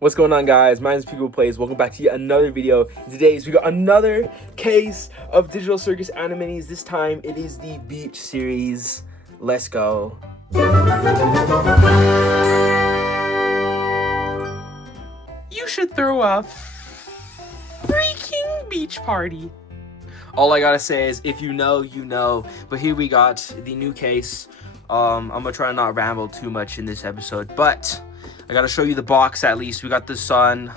What's going on, guys? My name is People Plays. Welcome back to yet another video. Today's we got another case of Digital Circus Animiniz. This time it is the Beach series. Let's go. You should throw a freaking beach party. All I gotta say is, if you know, you know. But here we got the new case. I'm gonna try to not ramble too much in this episode, but I gotta show you the box at least. We got the sun.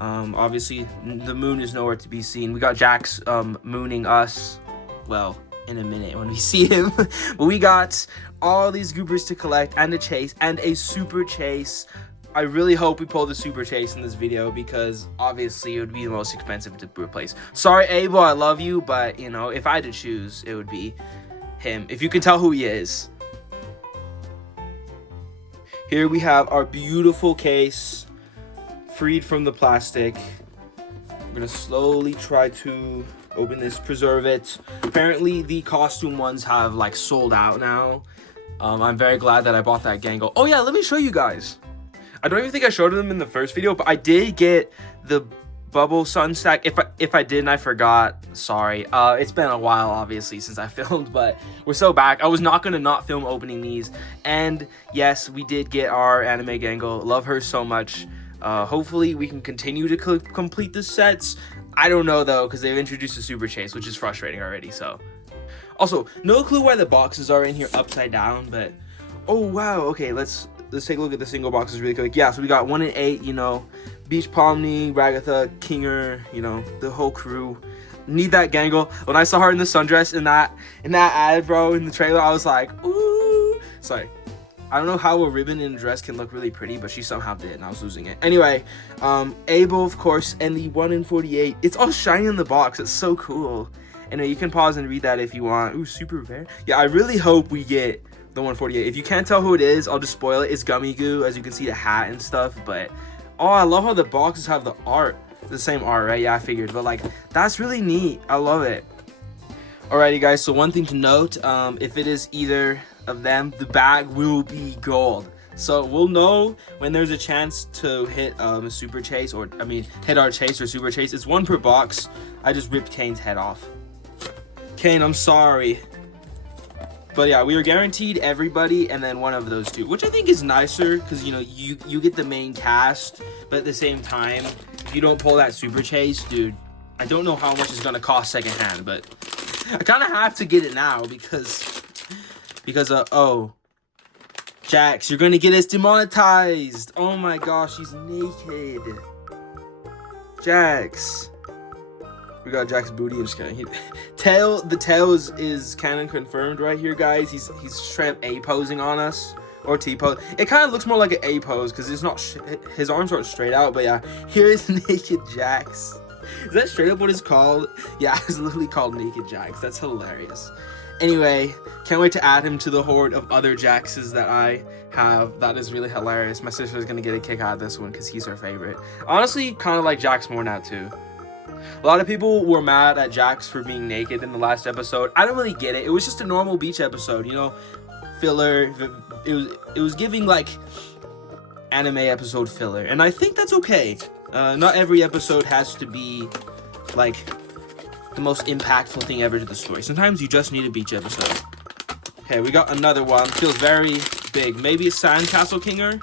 Obviously, the moon is nowhere to be seen. We got Jax mooning us. Well, in a minute when we see him. But we got all these goobers to collect and a chase and a super chase. I really hope we pull the super chase in this video because obviously it would be the most expensive to replace. Sorry, Abel, I love you, but you know, if I had to choose, it would be him. If you can tell who he is. Here we have our beautiful case, freed from the plastic. I'm gonna slowly try to open this, preserve it. Apparently the costume ones have like sold out now. I'm very glad that I bought that Gangle. Oh yeah, let me show you guys. I don't even think I showed them in the first video, but I did get the bubble sun stack. If I didn't, I forgot. Sorry. It's been a while, obviously, since I filmed, but we're so back. I was not gonna not film opening these. And yes, we did get our anime Gangle. Love her so much. Hopefully we can continue to complete the sets. I don't know though, because they've introduced a super chase, which is frustrating already. So also, no clue why the boxes are in here upside down, but oh wow. Okay, let's take a look at the single boxes really quick. Yeah, so we got 1 and 8, you know, Beach, Pomni, Ragatha, Kinger, you know, the whole crew. Need that Gangle. When I saw her in the sundress in that ad, bro, in the trailer, I was like, ooh. Sorry. I don't know how a ribbon in a dress can look really pretty, but she somehow did, and I was losing it. Anyway, Abel, of course, and the 1 in 48. It's all shiny in the box. It's so cool. Anyway, you can pause and read that if you want. Ooh, super rare. Yeah, I really hope we get the 148. If you can't tell who it is, I'll just spoil it. It's Gummy Goo, as you can see the hat and stuff. But oh, I love how the boxes have the art, the same art, right? Yeah, I figured, but like that's really neat. I love it. Alrighty, guys. So one thing to note, if it is either of them, the bag will be gold. So we'll know when there's a chance to hit a super chase, or I mean hit our chase or super chase. It's 1 per box. I just ripped Kane's head off. Kane, I'm sorry. But yeah, we are guaranteed everybody and then one of those two, which I think is nicer because, you know, you get the main cast, but at the same time, if you don't pull that super chase, dude, I don't know how much it's going to cost secondhand, but I kind of have to get it now because oh, Jax, you're going to get us demonetized. Oh my gosh, he's naked. Jax. We got Jack's booty. I'm just kidding. The tail is canon confirmed right here, guys. He's straight up A posing on us, or T pose. It kind of looks more like an A pose because it's not. His arms aren't straight out. But yeah, here is naked Jax. Is that straight up what it's called? Yeah, it's literally called naked Jax. That's hilarious. Anyway, can't wait to add him to the horde of other Jaxes that I have. That is really hilarious. My sister is gonna get a kick out of this one because he's her favorite. Honestly, kind of like Jax more now too. A lot of people were mad at Jax for being naked in the last episode. I don't really get it. It was just a normal beach episode, you know, filler. It was giving like anime episode filler, and I think that's okay. Not every episode has to be like the most impactful thing ever to the story. Sometimes you just need a beach episode. Okay, we got another one. Feels very big. Maybe a Sandcastle Kinger?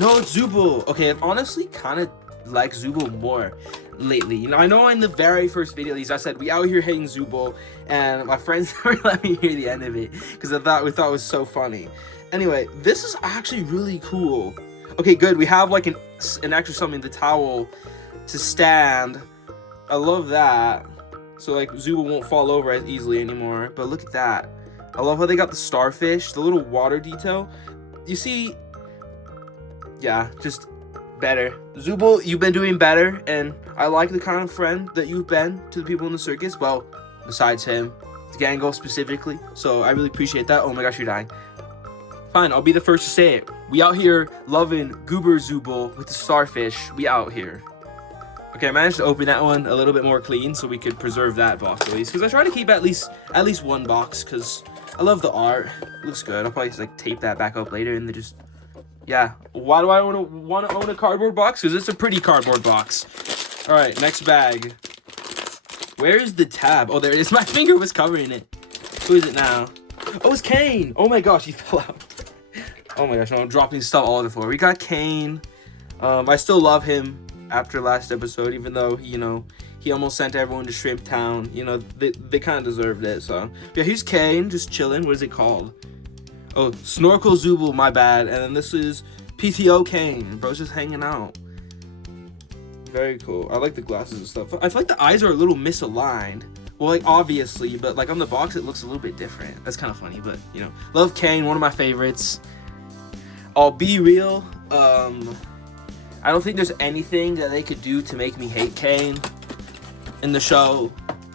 No, it's Zubo. Okay, I've honestly kind of like Zubo more lately. You know, I know in the very first video I said we out here hating Zubo, and my friends never let me hear the end of it because we thought it was so funny. Anyway, this is actually really cool. Okay, good. We have like an extra something, the towel to stand. I love that. So like Zubo won't fall over as easily anymore. But look at that. I love how they got the starfish, the little water detail. You see, yeah, just better. Zubo, you've been doing better, and I like the kind of friend that you've been to the people in the circus. Well, besides him, the Gangle specifically. So I really appreciate that. Oh my gosh, you're dying. Fine, I'll be the first to say it. We out here loving Goober Zubo with the starfish. We out here. Okay, I managed to open that one a little bit more clean so we could preserve that box at least. Because I try to keep at least 1 box because I love the art. It looks good. I'll probably just like tape that back up later and then just Yeah. Why do I want to own a cardboard box? Because it's a pretty cardboard box. All right, next bag. Where is the tab? Oh, there it is. My finger was covering it. Who is it now? Oh, it's Kane. Oh my gosh, he fell out. Oh my gosh, no, I'm dropping stuff all over the floor. We got Kane. I still love him after last episode, even though, you know, he almost sent everyone to Shrimp Town. You know, they kind of deserved it, so. Yeah, here's Kane, just chilling. What is it called? Oh, Snorkel Zubo, my bad. And then this is PTO Kane. Bro's just hanging out. Very cool. I like the glasses and stuff. I feel like the eyes are a little misaligned. Well, like, obviously, but, like, on the box, it looks a little bit different. That's kind of funny, but, you know. Love Kane, one of my favorites. I'll be real. I don't think there's anything that they could do to make me hate Kane in the show.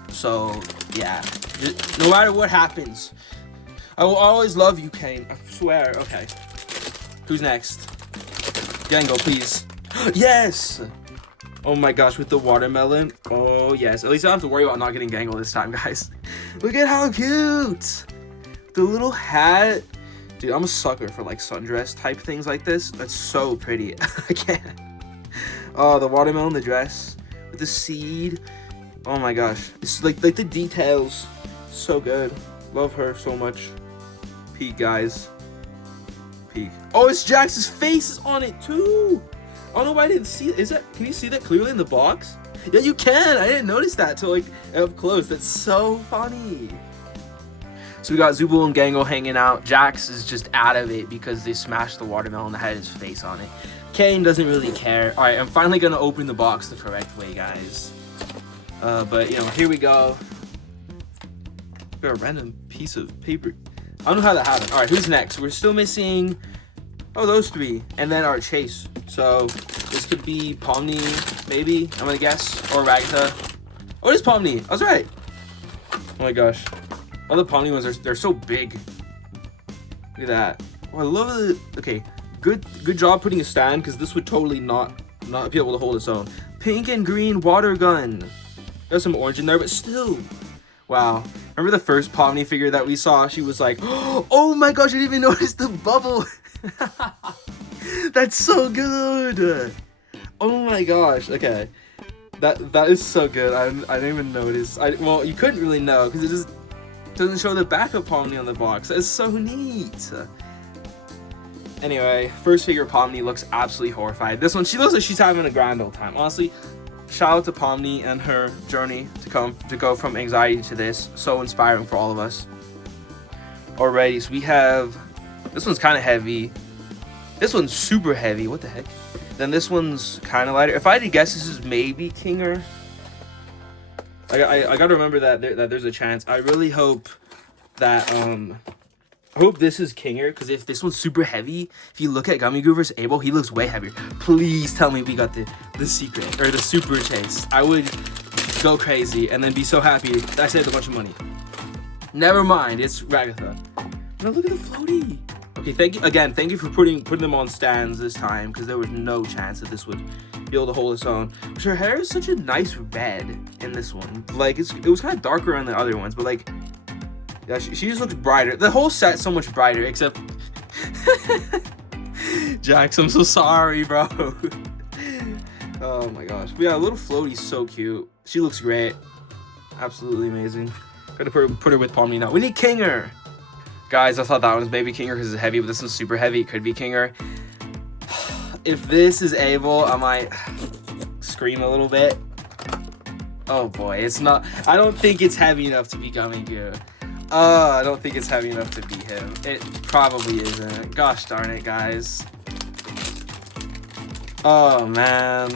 So, yeah. No matter what happens, I will always love you, Kane. I swear. Okay. Who's next? Gangle, please. Yes! Oh my gosh, with the watermelon. Oh, yes. At least I don't have to worry about not getting Gangle this time, guys. Look at how cute! The little hat. Dude, I'm a sucker for, like, sundress type things like this. That's so pretty. I can't. Oh, the watermelon, the dress with the seed. Oh my gosh. It's like the details. So good. Love her so much. Peek, guys. Peek. Oh, it's Jax's face is on it, too! I don't know why I didn't see it. Is that, can you see that clearly in the box? Yeah, you can. I didn't notice that till, like, up close. That's so funny. So we got Zubo and Gangle hanging out. Jax is just out of it because they smashed the watermelon that had his face on it. Kane doesn't really care. All right, I'm finally going to open the box the correct way, guys. But, you know, here we go. Got a random piece of paper. I don't know how that happened. All right, who's next? We're still missing... Oh, those three. And then our Chase. So, this could be Pomni, maybe, I'm going to guess. Or Ragatha. Oh, it is Pomni. I was right. Oh my gosh. All the Pomni ones, they're so big. Look at that. Oh, I love the... Okay, good job putting a stand, because this would totally not be able to hold its own. Pink and green water gun. There's some orange in there, but still. Wow. Remember the first Pomni figure that we saw? She was like, oh my gosh, I didn't even notice the bubble. That's so good. Oh my gosh. Okay. That is so good. I didn't even notice. Well, you couldn't really know because it just doesn't show the back of Pomni on the box. It's so neat. Anyway, first figure Pomni looks absolutely horrified. This one, she looks like she's having a grand old time. Honestly, shout out to Pomni and her journey to go from anxiety to this. So inspiring for all of us. Alrighty, so we have... This one's kind of heavy. This one's super heavy. What the heck? Then this one's kind of lighter. If I had to guess, this is maybe Kinger. I gotta remember that there's a chance. I really hope that I hope this is Kinger, because if this one's super heavy, if you look at Gummy Goo vs. Abel, he looks way heavier. Please tell me we got the secret or the super chase. I would go crazy and then be so happy that I saved a bunch of money. Never mind, it's Ragatha. Now look at the floaty. Okay, thank you for putting them on stands this time, because there was no chance that this would be able to hold its own. Her hair is such a nice red in this one. Like, it was kind of darker on the other ones, but like, yeah, she just looks brighter. The whole set's so much brighter, except Jax, I'm so sorry, bro. Oh my gosh. But yeah, little floaty's so cute. She looks great. Absolutely amazing. Gotta put her with Pomni now. We need Kinger. Guys, I thought that one was maybe Kinger because it's heavy, but this one's super heavy. It could be Kinger. If this is Abel, I might scream a little bit. Oh boy, it's not. I don't think it's heavy enough to be Gummy Goo. I don't think it's heavy enough to be him. It probably isn't. Gosh darn it, guys. Oh man.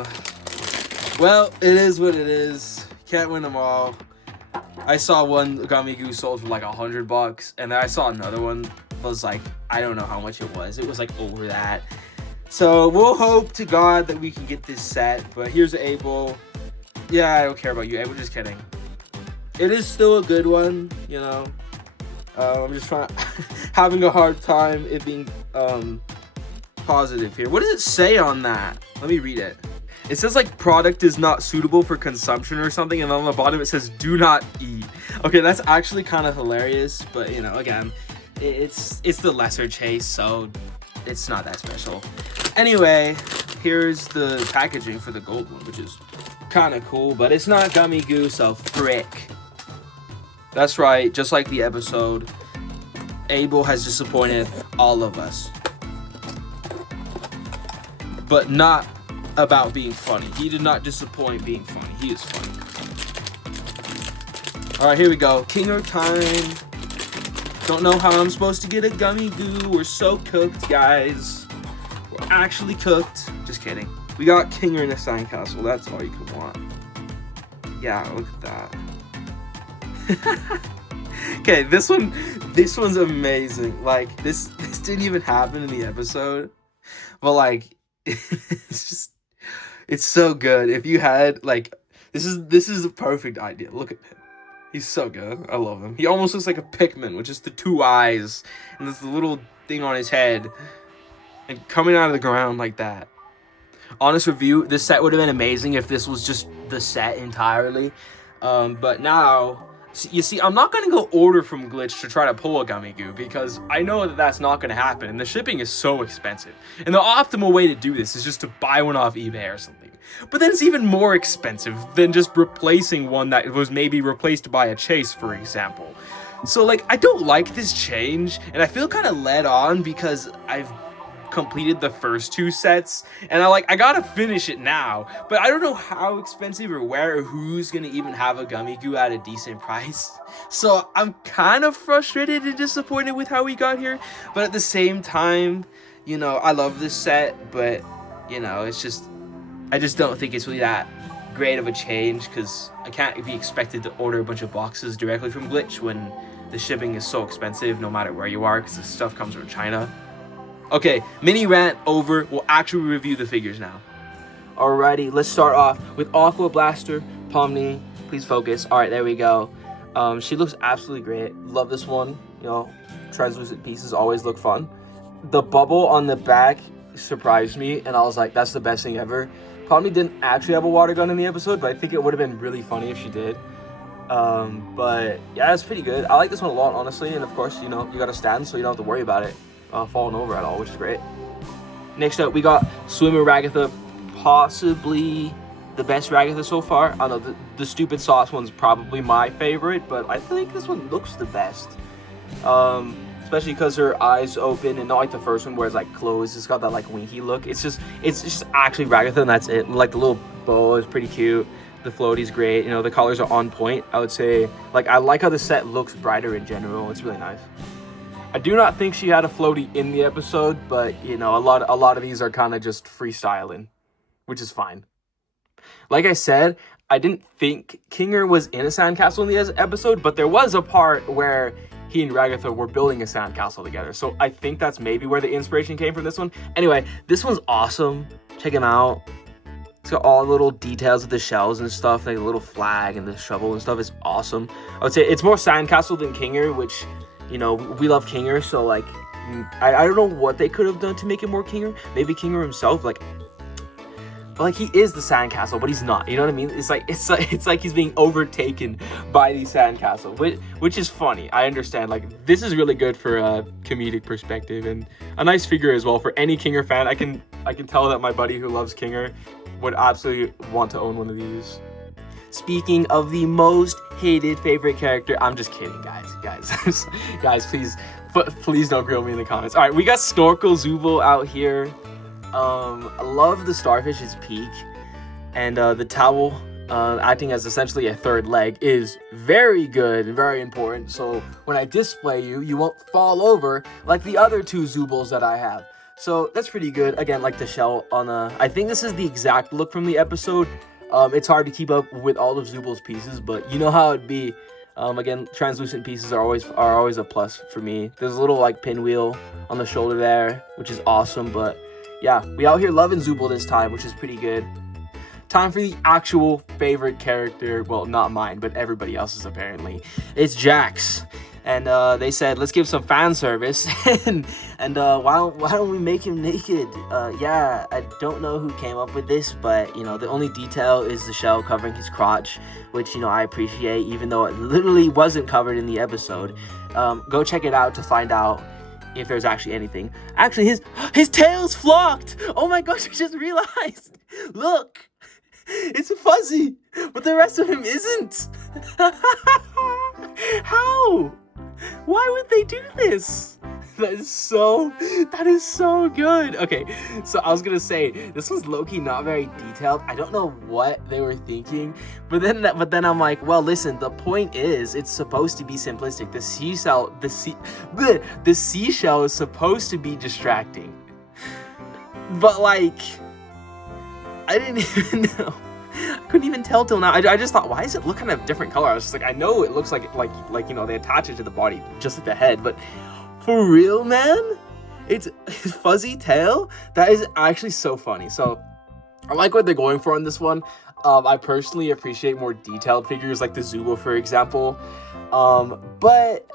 Well, it is what it is. Can't win them all. I saw one Gummy Goo sold for like $100, and then I saw another one was like, I don't know how much it was. It was like over that. So we'll hope to God that we can get this set. But here's Abel. Yeah, I don't care about you, Abel. Just kidding. It is still a good one, you know. I'm just having a hard time it being positive here. What does it say on that? Let me read it. It says like product is not suitable for consumption or something, and on the bottom it says do not eat. Okay, that's actually kind of hilarious, but you know, again, it's the lesser chase, so it's not that special. Anyway, here's the packaging for the gold one, which is kind of cool, but it's not gummy goo, so frick. That's right, just like the episode, Abel has disappointed all of us. But not about being funny. He did not disappoint being funny. He is funny. Alright, here we go. Kinger time. Don't know how I'm supposed to get a gummy goo. We're so cooked, guys. We're actually cooked. Just kidding. We got Kinger in a sandcastle. That's all you could want. Yeah, look at that. Okay, this one's amazing. Like, this didn't even happen in the episode. But like, it's so good. If you had like, this is a perfect idea. Look at him. He's so good. I love him. He almost looks like a Pikmin with just the 2 eyes and this little thing on his head and coming out of the ground like that. Honest review, this set would have been amazing if this was just the set entirely. But now, you see, I'm not going to go order from Glitch to try to pull a gummy goo because I know that that's not going to happen and the shipping is so expensive. And the optimal way to do this is just to buy one off eBay or something. But then it's even more expensive than just replacing one that was maybe replaced by a chase, for example. So, like, I don't like this change, and I feel kind of led on because I've completed the first 2 sets, and I gotta finish it now. But I don't know how expensive or where or who's gonna even have a gummy goo at a decent price. So I'm kind of frustrated and disappointed with how we got here. But at the same time, you know, I love this set, but, you know, it's just... I just don't think it's really that great of a change because I can't be expected to order a bunch of boxes directly from Glitch when the shipping is so expensive no matter where you are because the stuff comes from China. Okay, mini rant over. We'll actually review the figures now. Alrighty, let's start off with Aqua Blaster, Pomni. Please focus. Alright, there we go. She looks absolutely great. Love this one. You know, translucent pieces always look fun. The bubble on the back surprised me and I was like, that's the best thing ever. Pomni didn't actually have a water gun in the episode, but I think it would have been really funny if she did. But yeah, it's pretty good. I like this one a lot, honestly. And of course, you know, you got a stand, so you don't have to worry about it falling over at all, which is great. Next up, we got Swimmer Ragatha, possibly the best Ragatha so far. I know the stupid sauce one's probably my favorite, but I think this one looks the best. Especially because her eyes open and not like the first one where it's like closed. It's got that like winky look. It's just actually Ragatha and that's it. Like the little bow is pretty cute. The floaty's great. You know, the colors are on point. I would say, like, I like how the set looks brighter in general. It's really nice. I do not think she had a floaty in the episode, but you know, a lot of these are kind of just freestyling, which is fine. Like I said, I didn't think Kinger was in a sandcastle in the episode, but there was a part where he and Ragatha were building a sandcastle together. So I think that's maybe where the inspiration came from this one. Anyway, this one's awesome. Check him out. It's got all the little details of the shells and stuff, like the little flag and the shovel and stuff. It's awesome. I would say it's more sandcastle than Kinger, which, you know, we love Kinger. So like, I don't know what they could have done to make it more Kinger. Maybe Kinger himself, like, but like he is the sandcastle, but he's not. You know what I mean? It's like he's being overtaken by the sandcastle, which is funny. I understand. Like this is really good for a comedic perspective and a nice figure as well for any Kinger fan. I can tell that my buddy who loves Kinger would absolutely want to own one of these. Speaking of the most hated favorite character, I'm just kidding, guys, guys, please don't grill me in the comments. All right, we got Snorkel Zubo out here. I love the starfish's peak, and the towel acting as essentially a third leg is very good and very important. So when I display you won't fall over like the other 2 Zubos that I have. So that's pretty good. Again, like the shell on I think this is the exact look from the episode. It's hard to keep up with all of Zubo's pieces, but you know how it'd be. Again, translucent pieces are always a plus for me. There's a little like pinwheel on the shoulder there, which is awesome, but yeah, we out here loving Zubo this time, which is pretty good. Time for the actual favorite character. Well, not mine, but everybody else's apparently. It's Jax. And they said, let's give some fan service. and why don't we make him naked? Yeah, I don't know who came up with this, but, you know, the only detail is the shell covering his crotch, which, you know, I appreciate, even though it literally wasn't covered in the episode. Go check it out to find out if there's actually anything. Actually, his tail's flocked. Oh my gosh, I just realized. Look, it's fuzzy, but the rest of him isn't. How? Why would they do this? That is so good. Okay, so I was gonna say this was low-key not very detailed. I don't know what they were thinking, but then I'm like, well, listen, the point is it's supposed to be simplistic. The seashell is supposed to be distracting, but like, I didn't even know. I couldn't even tell till now. I just thought, why does it look kind of different color? I was just like, I know it looks like you know, they attach it to the body just like the head, but for real, man, it's fuzzy tail. That is actually so funny. So I like what they're going for on this one. I personally appreciate more detailed figures like the Zubo, for example. But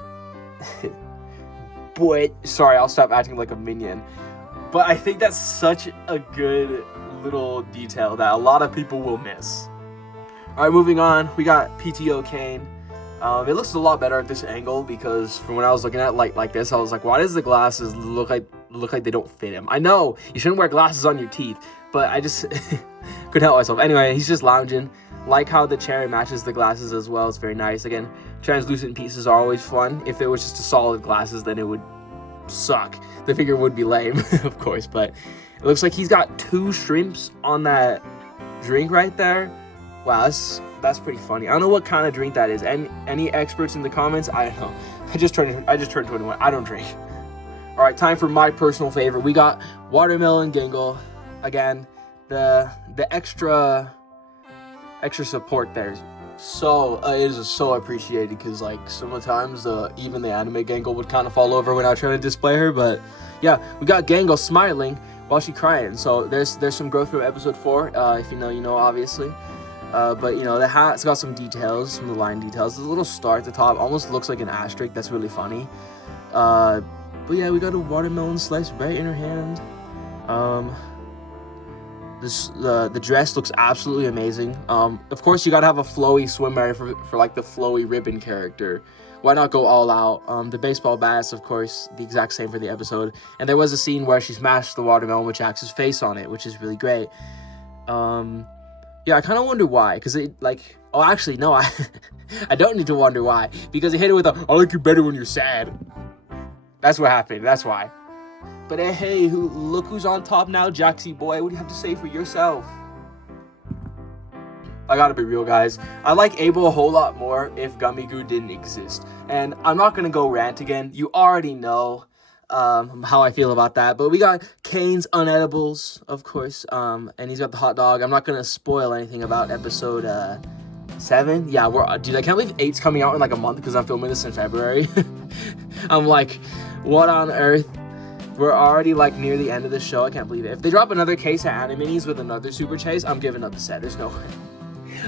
sorry, I'll stop acting like a minion. But I think that's such a good little detail that a lot of people will miss. All right, moving on. We got POKÉMON. It looks a lot better at this angle because from when I was looking at it like this, I was like, why does the glasses look like they don't fit him? I know you shouldn't wear glasses on your teeth, but I just couldn't help myself. Anyway, he's just lounging. Like how the chair matches the glasses as well. It's very nice. Again, translucent pieces are always fun. If it was just a solid glasses, then it would suck. The figure would be lame, of course, but it looks like he's got 2 shrimps on that drink right there. Wow, that's pretty funny. I don't know what kind of drink that is. Any experts in the comments? I don't know. I just turned 21. I don't drink. All right, time for my personal favorite. We got Watermelon Gangle. Again, the extra support there is so appreciated because like sometimes even the anime Gangle would kind of fall over when I try to display her. But yeah, we got Gangle smiling while she's crying. So there's some growth from episode 4. If you know, you know, obviously. But you know, the hat's got some details, some of the line details. The little star at the top almost looks like an asterisk. That's really funny. But yeah, we got a watermelon slice right in her hand. The dress looks absolutely amazing. Of course, you gotta have a flowy swimwear for like the flowy ribbon character. Why not go all out? The baseball bat, of course, the exact same for the episode. And there was a scene where she smashed the watermelon with Jax's face on it, which is really great. Yeah, I kind of wonder why, because it, like, oh, actually, no, I don't need to wonder why, because it hit it with a, I like you better when you're sad. That's what happened, that's why. But hey, look who's on top now, Jaxy boy, what do you have to say for yourself? I gotta be real, guys. I like Abel a whole lot more if Gummy Goo didn't exist. And I'm not gonna go rant again, you already know how I feel about that, but we got Kane's unedibles, of course, and he's got the hot dog. I'm not gonna spoil anything about episode 7. Yeah, dude, I can't believe 8's coming out in like a month because I'm filming this in February. I'm like, what on earth? We're already like near the end of the show. I can't believe it. If they drop another case at Animiniz with another super chase, I'm giving up the set. There's no way.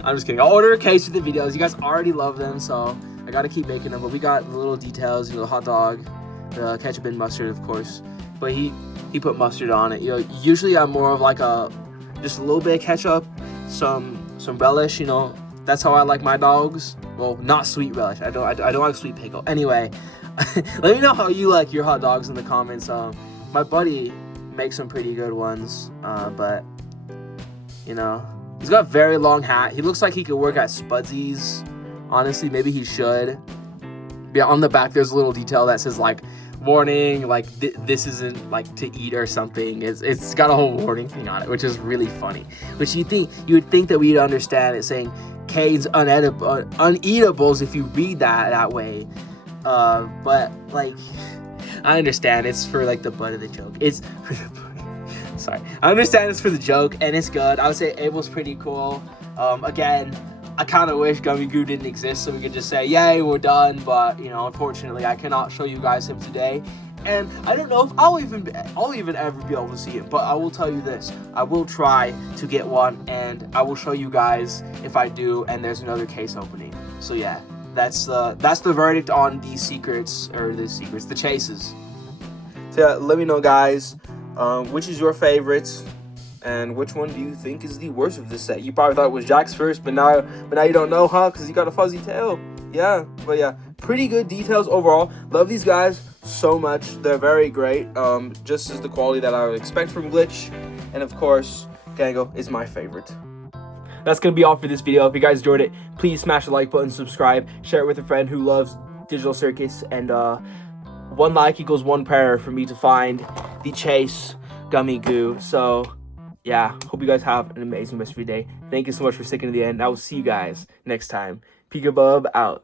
I'm just kidding. I'll order a case with the videos. You guys already love them, so I gotta keep making them. But we got the little details, you know, the hot dog, the ketchup and mustard, of course, but he put mustard on it. You know, usually I'm more of like just a little bit of ketchup, some relish. You know, that's how I like my dogs. Well, not sweet relish. I don't like sweet pickle. Anyway, let me know how you like your hot dogs in the comments. My buddy makes some pretty good ones, but you know, he's got a very long hat. He looks like he could work at Spudsy's. Honestly, maybe he should. Yeah, on the back there's a little detail that says like warning, like this isn't like to eat or something. It's got a whole warning thing on it, which is really funny. Which you would think that we'd understand it saying Kane's uneatables if you read that way. But like, I understand it's for like the butt of the joke. It's for the butt. Sorry, I understand it's for the joke and it's good. I would say Abel's pretty cool. Again, I kind of wish Gummy Goo didn't exist so we could just say, yay, we're done. But, you know, unfortunately, I cannot show you guys him today. And I don't know if I'll even ever be able to see him. But I will tell you this. I will try to get one. And I will show you guys if I do. And there's another case opening. So, yeah, that's the verdict on the the chases. So, yeah, let me know, guys, which is your favorite. And which one do you think is the worst of this set? You probably thought it was Jax first, but now you don't know, huh? Because he got a fuzzy tail. Yeah, but yeah, pretty good details overall. Love these guys so much. They're very great. Just as the quality that I would expect from Glitch. And of course, Gangle is my favorite. That's going to be all for this video. If you guys enjoyed it, please smash the like button, subscribe, share it with a friend who loves Digital Circus, and one like equals one prayer for me to find the Chase Gummy Goo. So yeah, hope you guys have an amazing rest of your day. Thank you so much for sticking to the end. I will see you guys next time. Peekabub out.